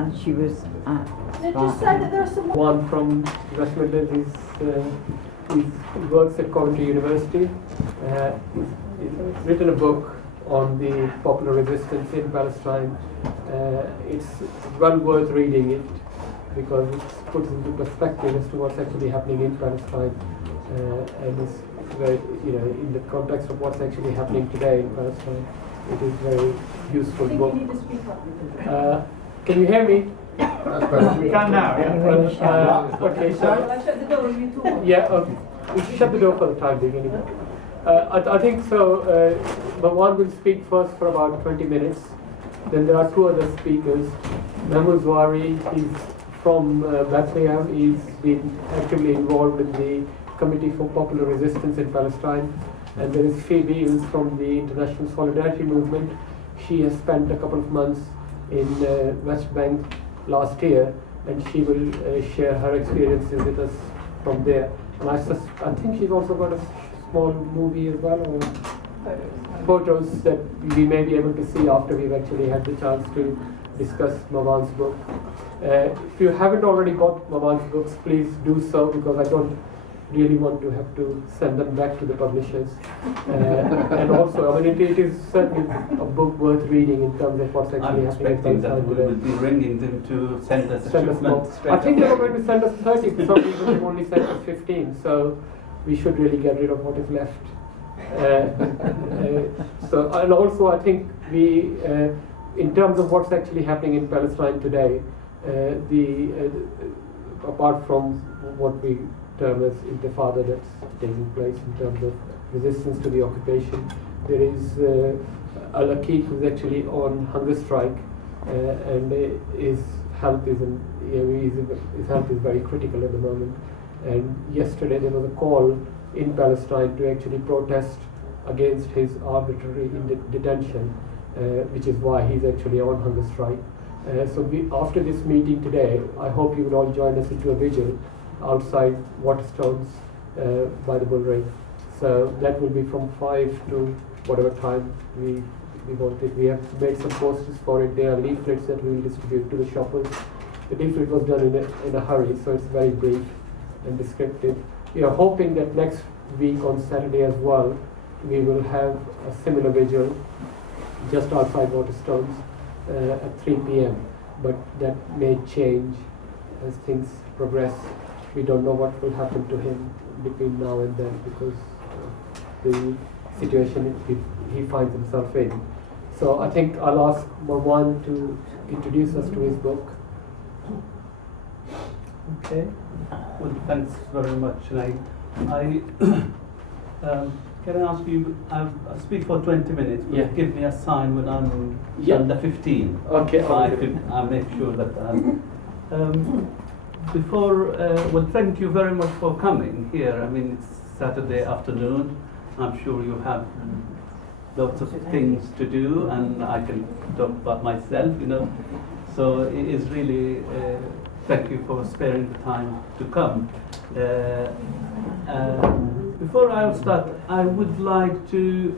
and she was at They just said that there are some. One from West Midlands he works at Coventry University. He's written a book on the popular resistance in Palestine. It's well worth reading it because it puts into perspective as to what's actually happening in Palestine, and it's very, in the context of what's actually happening today in Palestine. It is very useful book. You need to speak up. Can you hear me? We can now, yeah. Okay, so Well, I shut the door and you talk. yeah, we should shut the door for the time being anyway. I think so. Marwan will speak first for about 20 minutes. Then there are two other speakers. Marwan Darweish, he's from Bethlehem. He's been actively involved in the Committee for Popular Resistance in Palestine. And there is Phoebe, who's from the International Solidarity Movement. She has spent a couple of months in West Bank last year, and she will share her experiences with us from there. And I think she's also got a small movie as well, or photos that we may be able to see after we've actually had the chance to discuss Marwan's book. If you haven't already bought Marwan's books, please do so, because I don't really want to have to send them back to the publishers. And also, I mean, it is certainly a book worth reading in terms of what's actually I'm happening. expecting that we will be ringing them to send us a shipment more. straight I think they away. were going to send us 30, for some reason they've only sent us 15, so we should really get rid of what is left. So, and also I think we, in terms of what's actually happening in Palestine today, apart from what we term as intifada that's taking place in terms of resistance to the occupation, there is Al-Aqiq, who's actually on hunger strike, and his health is very critical at the moment. And yesterday there was a call in Palestine to actually protest against his arbitrary detention, which is why he's actually on hunger strike. So after this meeting today, I hope you will all join us into a vigil outside Waterstones by the Bull Ring. So that will be from 5 to whatever time we wanted. We have made some posters for it. There are leaflets that we will distribute to the shoppers. The leaflet was done in a hurry, so it's very brief and descriptive. We are hoping that next week on Saturday as well, we will have a similar vigil just outside Waterstones at 3 p.m. But that may change as things progress. We don't know what will happen to him between now and then, because the situation he finds himself in. So I think I'll ask Marwan to introduce us to his book. Okay. Well, thanks very much. And I can I ask you? I'll speak for 20 minutes. But Yeah. Give me a sign when I'm Yeah. under 15. Okay. So I'll make sure that. Well, thank you very much for coming here. I mean, it's Saturday afternoon. I'm sure you have lots of things to do, and I can talk about myself, So it is really, thank you for sparing the time to come. Before I start, I would like to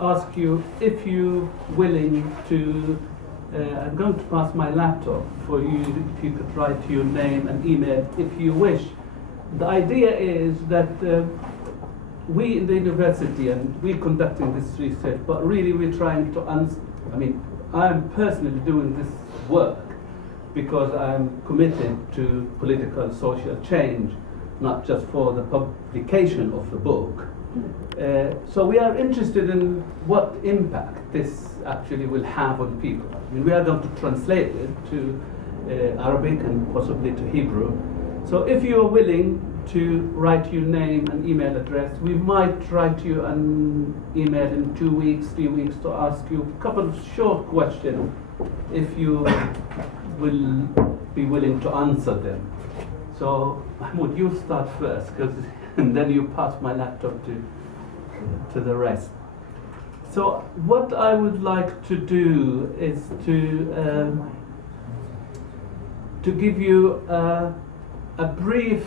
ask you if you're willing to. I'm going to pass my laptop for you, if you could write your name and email if you wish. The idea is that we in the university, and we're conducting this research, but really we're trying to I'm personally doing this work because I'm committed to political social change, not just for the publication of the book. So we are interested in what impact this actually will have on people. I mean, we are going to translate it to Arabic and possibly to Hebrew. So if you are willing to write your name and email address, we might write you an email in 2 weeks, 3 weeks to ask you a couple of short questions if you will be willing to answer them. So Mahmoud, you start first, and then you pass my laptop to the rest. So what I would like to do is to give you a brief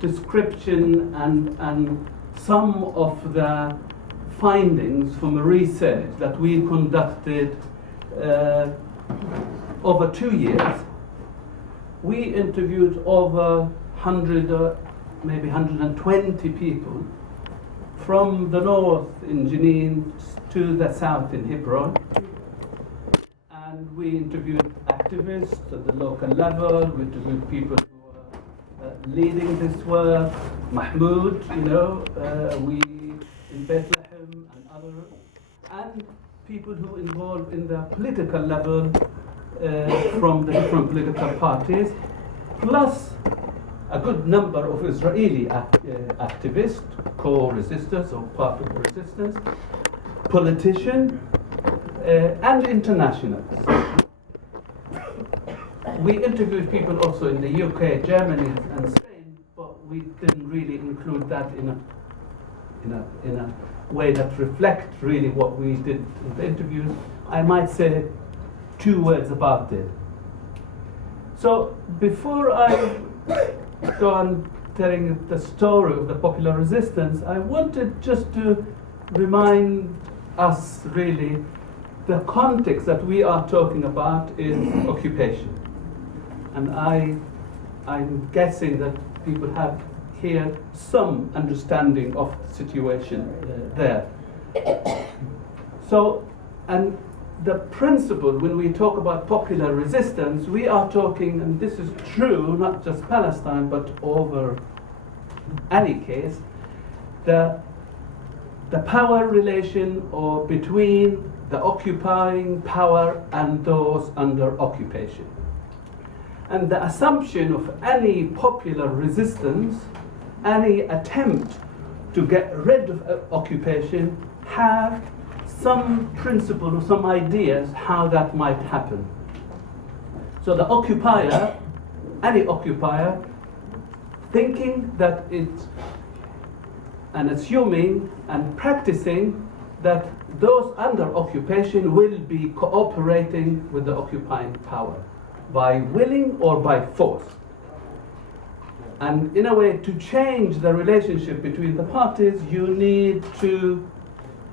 description and some of the findings from a research that we conducted over 2 years, we interviewed over 100, maybe 120 people from the north in Jenin to the south in Hebron. And we interviewed activists at the local level, we interviewed people who were leading this work, Mahmoud, we in Bethlehem and others, and people who involved in the political level from the different political parties, plus a good number of Israeli activists, co-resistors or part of the resistance, politicians, and internationals. We interviewed people also in the UK, Germany, and Spain, but we didn't really include that in a way that reflects really what we did in the interviews. I might say 2 words about it. So before I go on telling the story of the popular resistance, I wanted just to remind us really the context that we are talking about is occupation. And I'm guessing that people have here some understanding of the situation there. So, and the principle, when we talk about popular resistance, we are talking, and this is true, not just Palestine, but over any case, the power relation or between the occupying power and those under occupation. And the assumption of any popular resistance, any attempt to get rid of occupation, have some principle or some ideas how that might happen. So the occupier, any occupier, thinking that it's, and assuming and practicing that those under occupation will be cooperating with the occupying power by willing or by force. And in a way, to change the relationship between the parties, you need to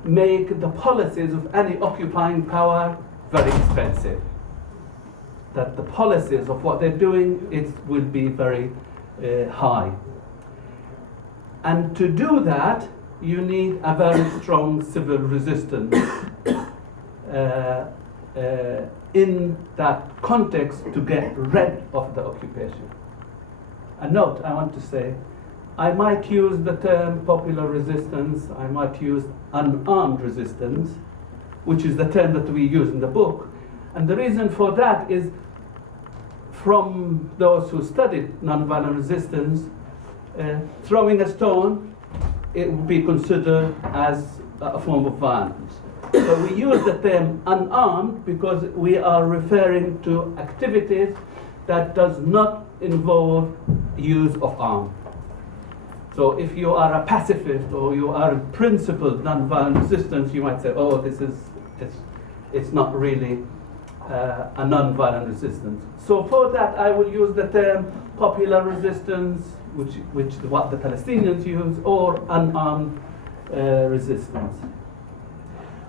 make the policies of any occupying power very expensive. That the policies of what they're doing will be very high. And to do that, you need a very strong civil resistance in that context to get rid of the occupation. A note I want to say, I might use the term popular resistance, I might use unarmed resistance, which is the term that we use in the book. And the reason for that is, from those who studied nonviolent resistance, throwing a stone, it would be considered as a form of violence. So we use the term unarmed because we are referring to activities that does not involve use of arms. So if you are a pacifist or you are a principled nonviolent resistance, you might say, oh, it's not really a nonviolent resistance. So for that, I will use the term popular resistance, which what the Palestinians use, or unarmed resistance.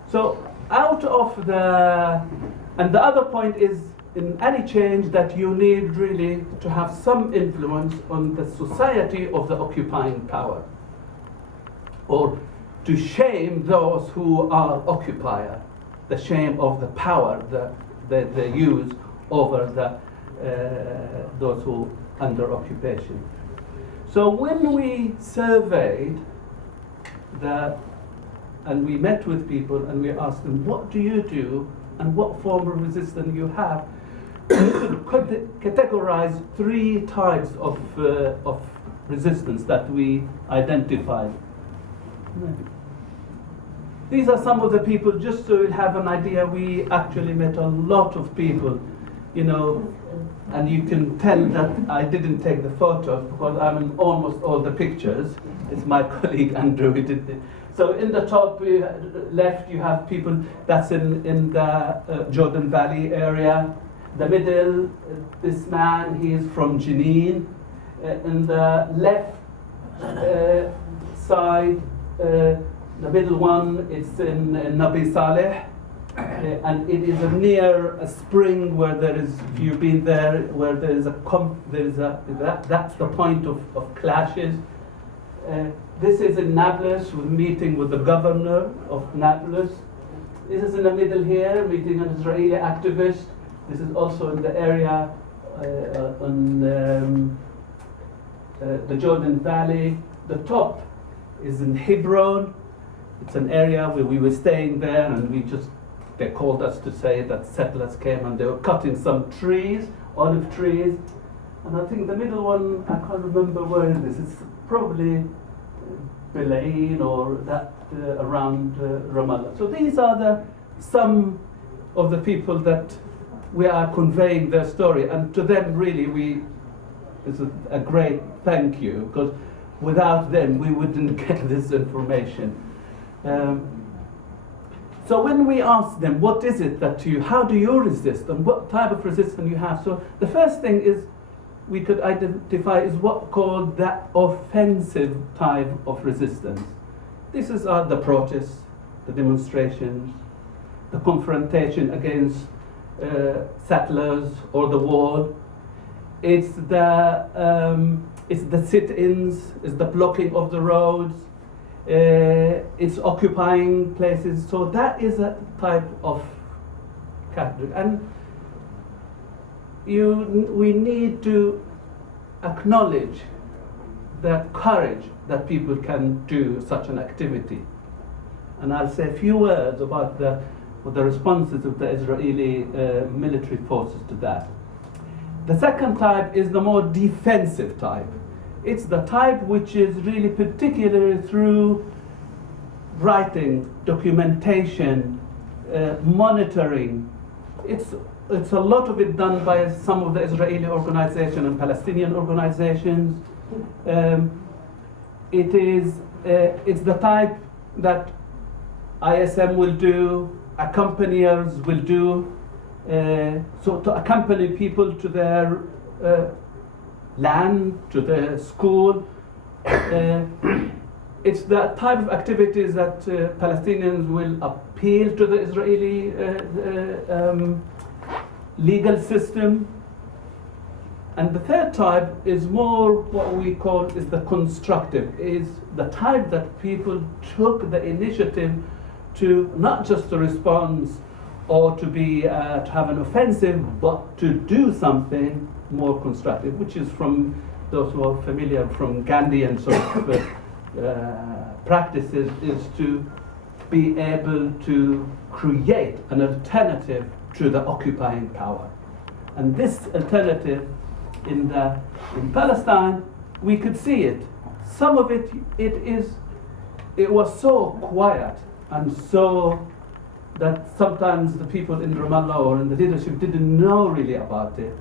So out of and the other point is, in any change, that you need really to have some influence on the society of the occupying power, or to shame those who are occupier, the shame of the power they use over those who under occupation. So when we surveyed and we met with people and we asked them, what do you do and what form of resistance you have, we could categorize 3 types of resistance that we identified. These are some of the people, just so you'll have an idea. We actually met a lot of people, and you can tell that I didn't take the photos because I'm in almost all the pictures. It's my colleague Andrew who did it. So in the top left you have people that's in the Jordan Valley area. The middle, this man, he is from Jenin. In the left side, the middle one is in Nabi Saleh. and it is near a spring where there is, if you've been there, where there is that's the point of clashes. This is in Nablus, we're meeting with the governor of Nablus. This is in the middle here, meeting an Israeli activist. This is also in the area on the Jordan Valley. The top is in Hebron. It's an area where we were staying there, and they called us to say that settlers came and they were cutting some trees, olive trees. And I think the middle one, I can't remember where it is. It's probably Belain or that around Ramallah. So these are some of the people that we are conveying their story, and to them really it's a great thank you, because without them we wouldn't get this information. So when we ask them, what is it how do you resist, and what type of resistance you have? So the first thing is we could identify is what called that offensive type of resistance. This is the protests, the demonstrations, the confrontation against settlers or the war. It's the sit-ins, it's the blocking of the roads, it's occupying places. So that is a type of category. And we need to acknowledge the courage that people can do such an activity. And I'll say a few words about the responses of the Israeli military forces to that. The second type is the more defensive type. It's the type which is really particularly through writing, documentation, monitoring. It's a lot of it done by some of the Israeli organizations and Palestinian organizations. It's the type that ISM will do, accompaniers will do, so to accompany people to their land, to their school. It's the type of activities that Palestinians will appeal to the Israeli legal system. And the third type is more what we call is the constructive, is the type that people took the initiative to not just to respond or to have an offensive, but to do something more constructive, which is, from those who are familiar from Gandhian sort of practices, is to be able to create an alternative to the occupying power. And this alternative in Palestine, we could see it. Some of it was so quiet and so that sometimes the people in Ramallah or in the leadership didn't know really about it.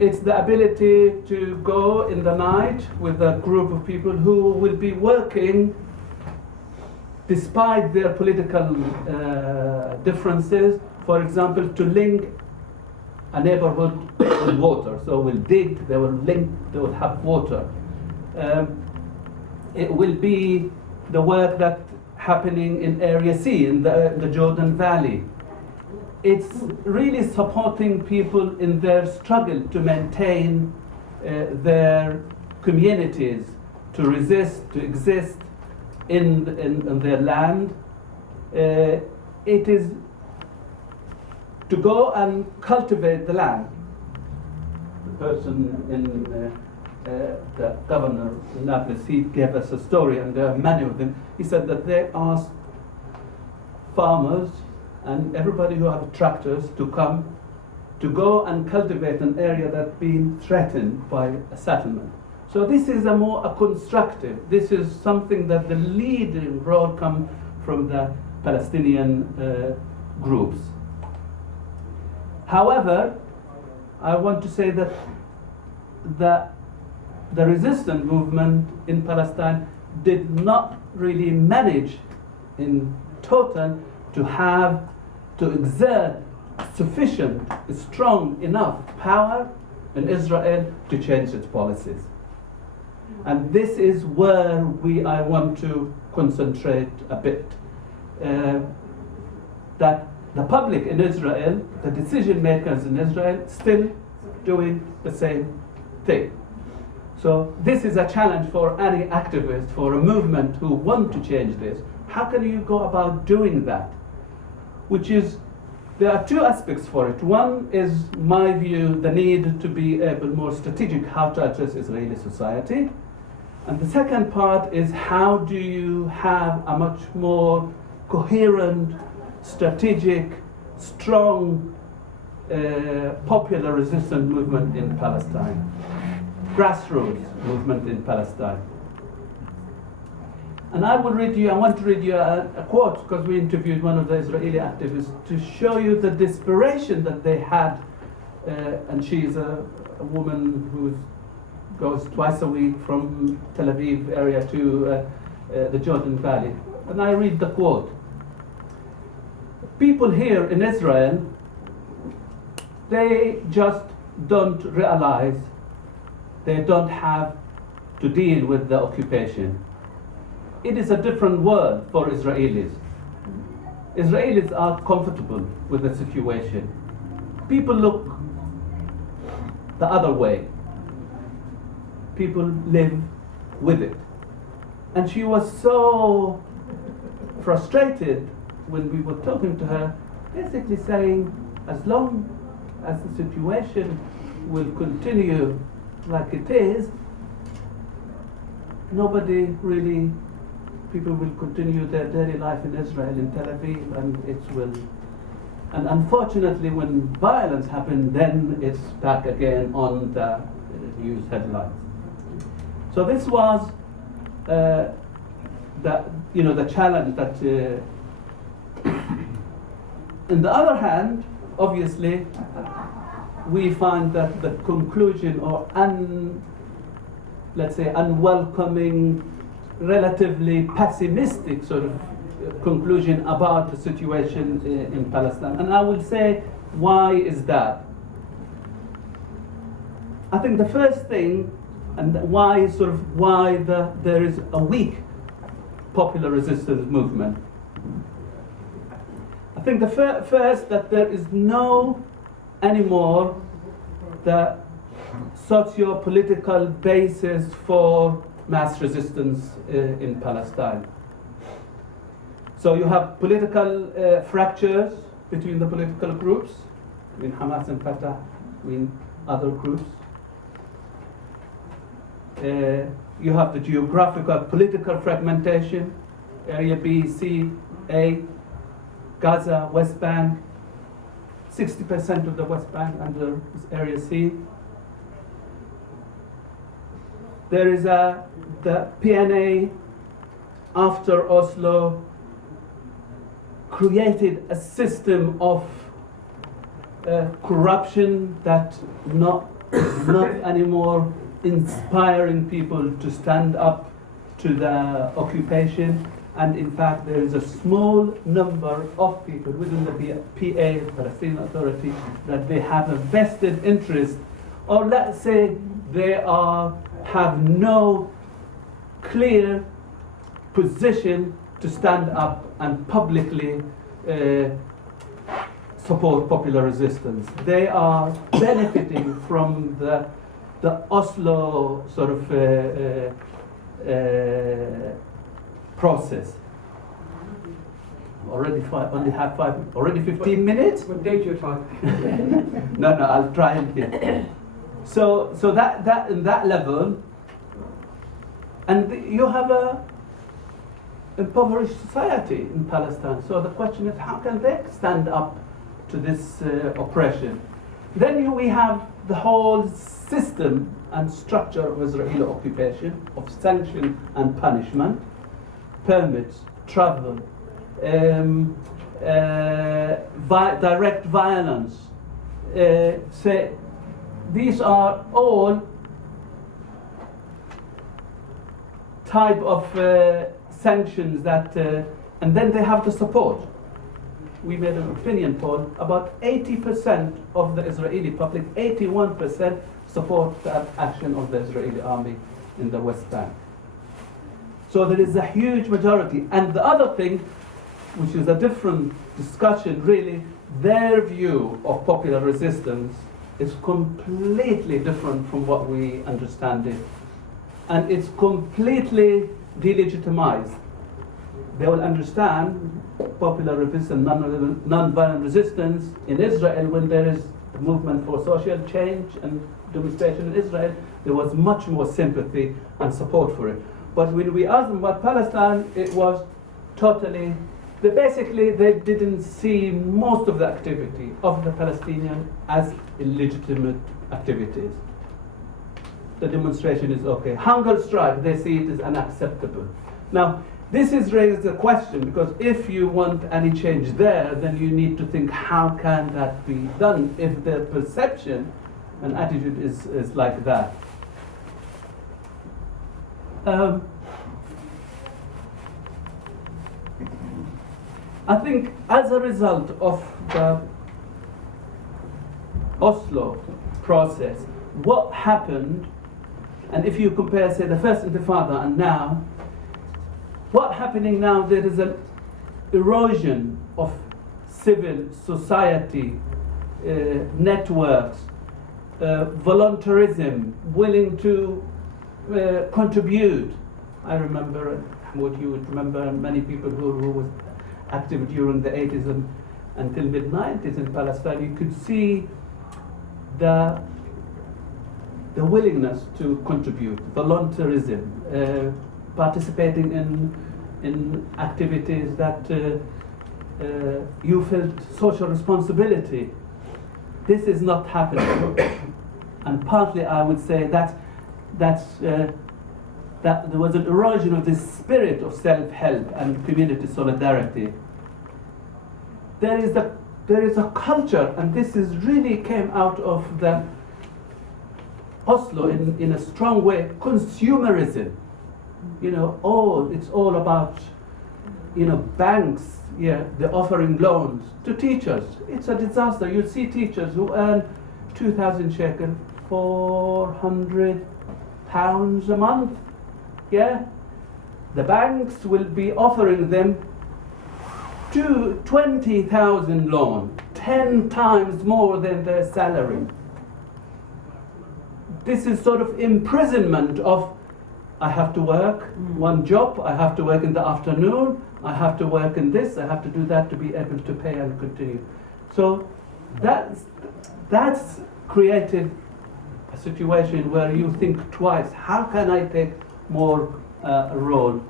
It's the ability to go in the night with a group of people who will be working despite their political differences, for example, to link a neighborhood with water. So we'll dig, they will have water. It will be the work that's happening in Area C, in the Jordan Valley. It's really supporting people in their struggle to maintain their communities, to resist, to exist in their land. It is to go and cultivate the land. The person the governor in Nablus, he gave us a story, and there are many of them. He said that they asked farmers and everybody who have tractors to come to go and cultivate an area that's been threatened by a settlement. So this is a constructive. This is something that the leading role comes from the Palestinian groups. However, I want to say that the resistance movement in Palestine did not really manage in total to exert sufficient, strong enough power in Israel to change its policies. And this is where I want to concentrate a bit. That the public in Israel, the decision makers in Israel, still doing the same thing. So this is a challenge for any activist, for a movement who want to change this. How can you go about doing that? There are two aspects for it. One is, my view, the need to be able more strategic how to address Israeli society. And the second part is, how do you have a much more coherent, strategic, strong, popular resistance movement in Palestine, grassroots movement in Palestine. And I want to read you a quote, because we interviewed one of the Israeli activists, to show you the desperation that they had. And she is a woman who goes twice a week from Tel Aviv area to the Jordan Valley. And I read the quote. People here in Israel, they just don't realize they don't have to deal with the occupation. It is a different world for Israelis. Israelis are comfortable with the situation. People look the other way. People live with it. And she was so frustrated when we were talking to her, basically saying, as long as the situation will continue like it is, people will continue their daily life in Israel, in Tel Aviv, and unfortunately when violence happens, then it's back again on the news headlines. So this was the challenge that. On the other hand, obviously, we find that the conclusion, or unwelcoming, relatively pessimistic sort of conclusion about the situation in Palestine. And I will say, why is that? I think the first thing, and why there is a weak popular resistance movement. I think the first, that there is no anymore the socio-political basis for mass resistance in Palestine. So you have political fractures between the political groups, between Hamas and Fatah, between other groups. You have the geographical political fragmentation, Area B, C, A, Gaza, West Bank, 60% of the West Bank under Area C. There is the PNA, after Oslo, created a system of corruption that not anymore inspiring people to stand up to the occupation. And in fact, there is a small number of people within the PA, Palestinian Authority, that they have a vested interest, or let's say they have no clear position to stand up and publicly support popular resistance. They are benefiting from the Oslo sort of process. Already 15 minutes? Well, take your time. No, I'll try and get. So that in that level, and you have a impoverished society in Palestine. So the question is, how can they stand up to this oppression? Then we have the whole system and structure of Israeli occupation, of sanction and punishment, permits, travel, direct violence. These are all type of sanctions that, and then they have the support. We made an opinion poll, about 80% of the Israeli public, 81% support the action of the Israeli army in the West Bank. So there is a huge majority. And the other thing, which is a different discussion, really, their view of popular resistance is completely different from what we understand it. And it's completely delegitimized. They will understand popular resistance, non-violent resistance in Israel when there is a movement for social change and demonstration in Israel. There was much more sympathy and support for it. But when we asked them about Palestine, it was totally, they didn't see most of the activity of the Palestinians as illegitimate activities. The demonstration is okay. Hunger strike, they see it as unacceptable. Now, this is raised a question, because if you want any change there, then you need to think, how can that be done if their perception and attitude is like that? I think as a result of the Oslo process, what happened, and if you compare, say, the first Intifada and now, what's happening now, there is an erosion of civil society networks, voluntarism, willing to contribute. I remember, what you would remember, many people who was active during the 80s and until mid-90s in Palestine, you could see the willingness to contribute, voluntarism, participating in activities that you felt social responsibility. This is not happening. And partly I would say that there was an erosion of this spirit of self-help and community solidarity. There is a culture, and this is really came out of the Oslo in a strong way, consumerism. It's all about, banks, they're offering loans to teachers. It's a disaster. You see teachers who earn 2,000 shekel, 400 pounds a month. The banks will be offering them 20,000 loan, 10 times more than their salary. This is sort of imprisonment of, I have to work one job, I have to work in the afternoon, I have to work in this, I have to do that to be able to pay and continue. So that's created a situation where you think twice, how can I take more role?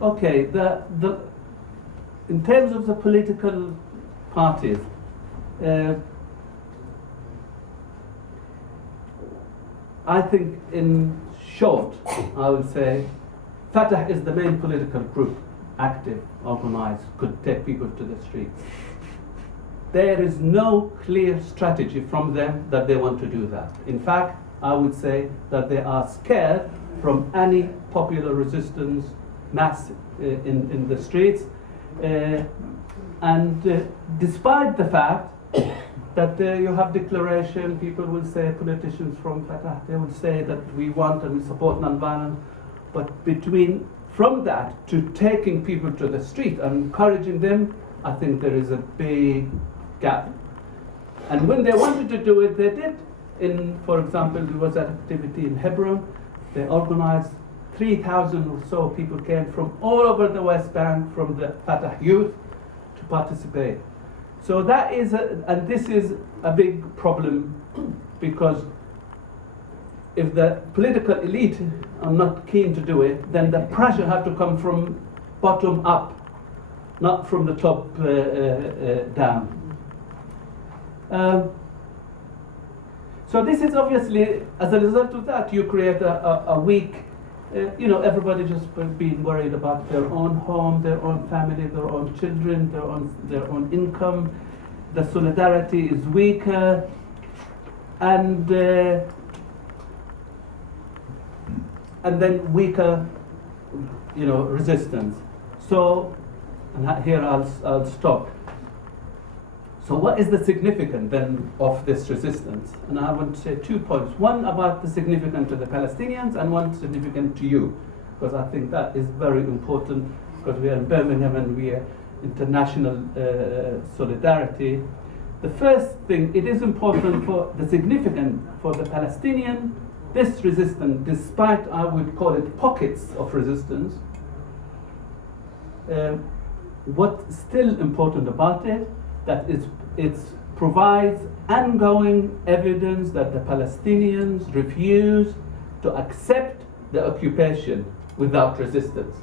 Okay, in terms of the political parties, I think in short, I would say, Fatah is the main political group, active, organized, could take people to the streets. There is no clear strategy from them that they want to do that. In fact, I would say that they are scared from any popular resistance mass in the streets. Despite the fact that you have declaration, people will say, politicians from Fatah, they will say that we want and we support non-violence, but from that to taking people to the street and encouraging them, I think there is a big gap. And when they wanted to do it, they did. For example, there was an activity in Hebron. They organized 3,000 or so people came from all over the West Bank, from the Fatah youth, to participate. So that is, and this is a big problem, because if the political elite are not keen to do it, then the pressure has to come from bottom up, not from the top down. So this is obviously, as a result of that, you create a weak, everybody just being worried about their own home, their own family, their own children, their own income. The solidarity is weaker, and then weaker, resistance. So, and here I'll stop. So what is the significance then of this resistance? And I want to say 2 points. One about the significance to the Palestinians and one significant to you, because I think that is very important, because we are in Birmingham and we are international solidarity. The first thing, it is important for the significant for the Palestinian, this resistance, despite I would call it pockets of resistance, what's still important about it, that it provides ongoing evidence that the Palestinians refuse to accept the occupation without resistance.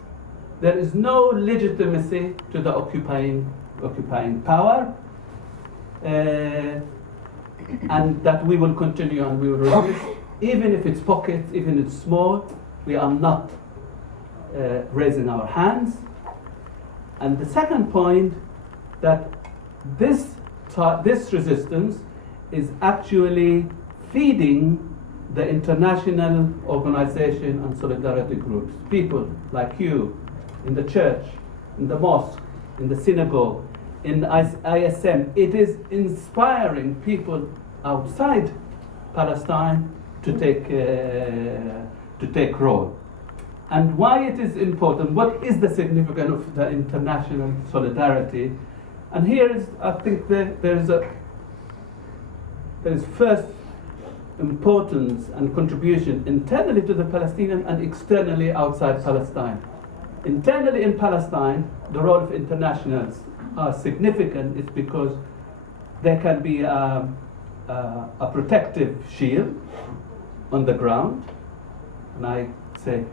There is no legitimacy to the occupying power, and that we will continue and we will resist, even if it's pockets, even if it's small. We are not raising our hands. And the second point, that this resistance is actually feeding the international organization and solidarity groups. People like you in the church, in the mosque, in the synagogue, in ISM. It is inspiring people outside Palestine to take role. And why it is important, what is the significance of the international solidarity? And here is, I think there is first importance and contribution internally to the Palestinian and externally outside Palestine. Internally in Palestine, the role of internationals are significant. It's because there can be a protective shield on the ground. And I say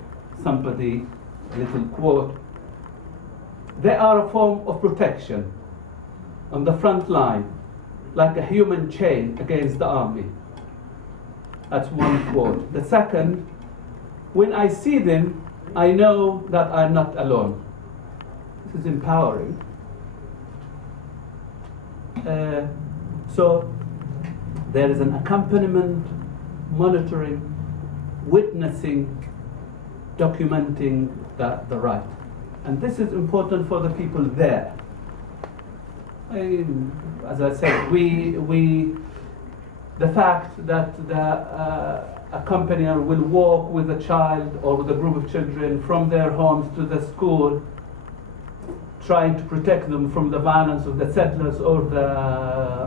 somebody, a little quote, they are a form of protection on the front line, like a human chain against the army. That's one quote. The second, when I see them, I know that I'm not alone. This is empowering. So there is an accompaniment, monitoring, witnessing, documenting the right. And this is important for the people there. As I said, the fact that the accompanier will walk with a child or with a group of children from their homes to the school, trying to protect them from the violence of the settlers or the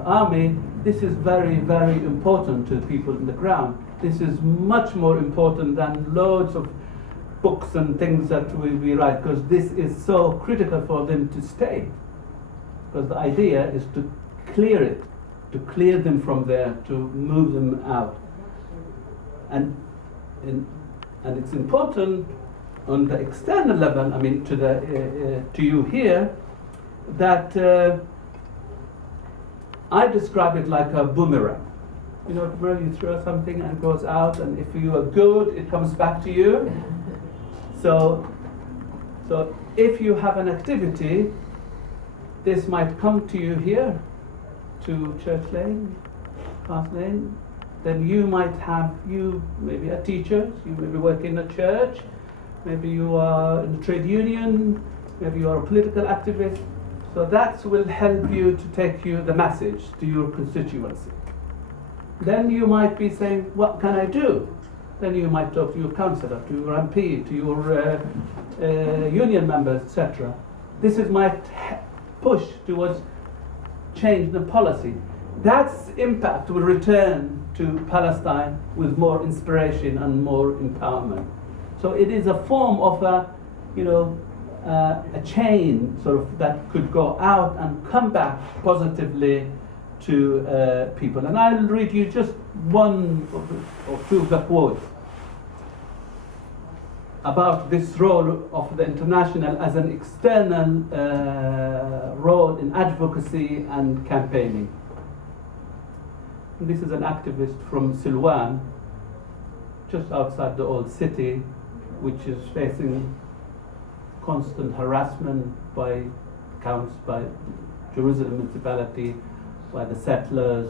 army, this is very, very important to the people on the ground. This is much more important than loads of books and things that we write, because this is so critical for them to stay. Because the idea is to clear it, to clear them from there, to move them out. And it's important on the external level, I mean to you here, that I describe it like a boomerang. You know, where you throw something and it goes out, and if you are good, it comes back to you. So if you have an activity, this might come to you here, to Church Lane, Park Lane. Then you might have, you maybe a teacher, you maybe work in a church, maybe you are in a trade union, maybe you are a political activist. So that will help you to take you the message to your constituency. Then you might be saying, what can I do? Then you might talk to your councillor, to your MP, to your union members, etc. This is my push towards change the policy. That's impact will return to Palestine with more inspiration and more empowerment. So it is a form of a chain sort of that could go out and come back positively to people. And I'll read you just one or two of the quotes about this role of the international as an external role in advocacy and campaigning. And this is an activist from Silwan, just outside the old city, which is facing constant harassment by Jerusalem municipality, by the settlers,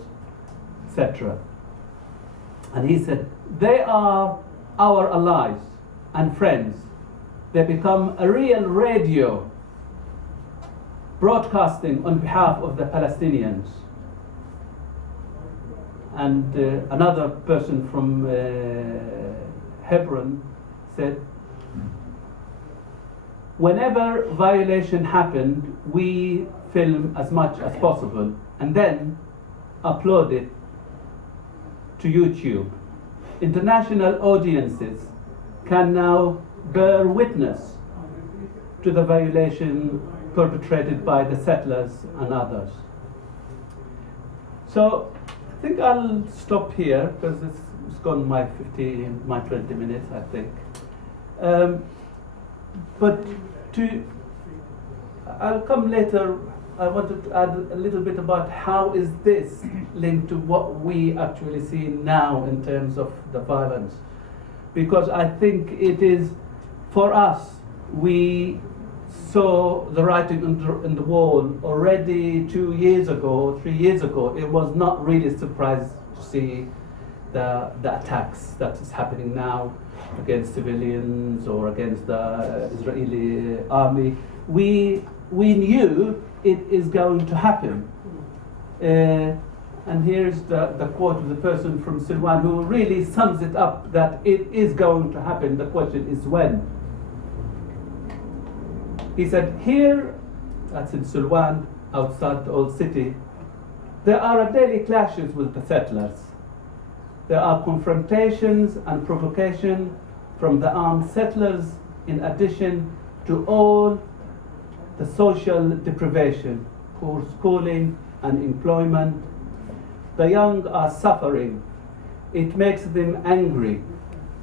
etc. And he said, they are our allies and friends. They become a real radio broadcasting on behalf of the Palestinians. And another person from Hebron said, whenever violation happened, we film as much as possible and then upload it to YouTube. International audiences can now bear witness to the violation perpetrated by the settlers and others. So I think I'll stop here because it's gone my 20 minutes, I think. But I'll come later. I wanted to add a little bit about how is this linked to what we actually see now in terms of the violence. Because I think it is, for us, we saw the writing on the wall already 2 years ago, 3 years ago. It was not really a surprise to see the attacks that is happening now against civilians or against the Israeli army. We knew it is going to happen. And here's the quote of the person from Silwan who really sums it up, that it is going to happen. The question is when. He said, here, that's in Silwan, outside the old city, there are daily clashes with the settlers. There are confrontations and provocation from the armed settlers, in addition to all the social deprivation, poor schooling, unemployment. The young are suffering. It makes them angry,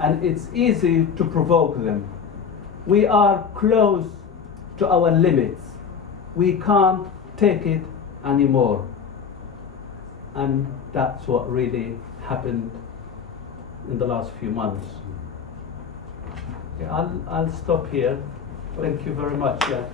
and it's easy to provoke them. We are close to our limits. We can't take it anymore. And that's what really happened in the last few months. Okay, I'll stop here. Thank you very much. Yeah.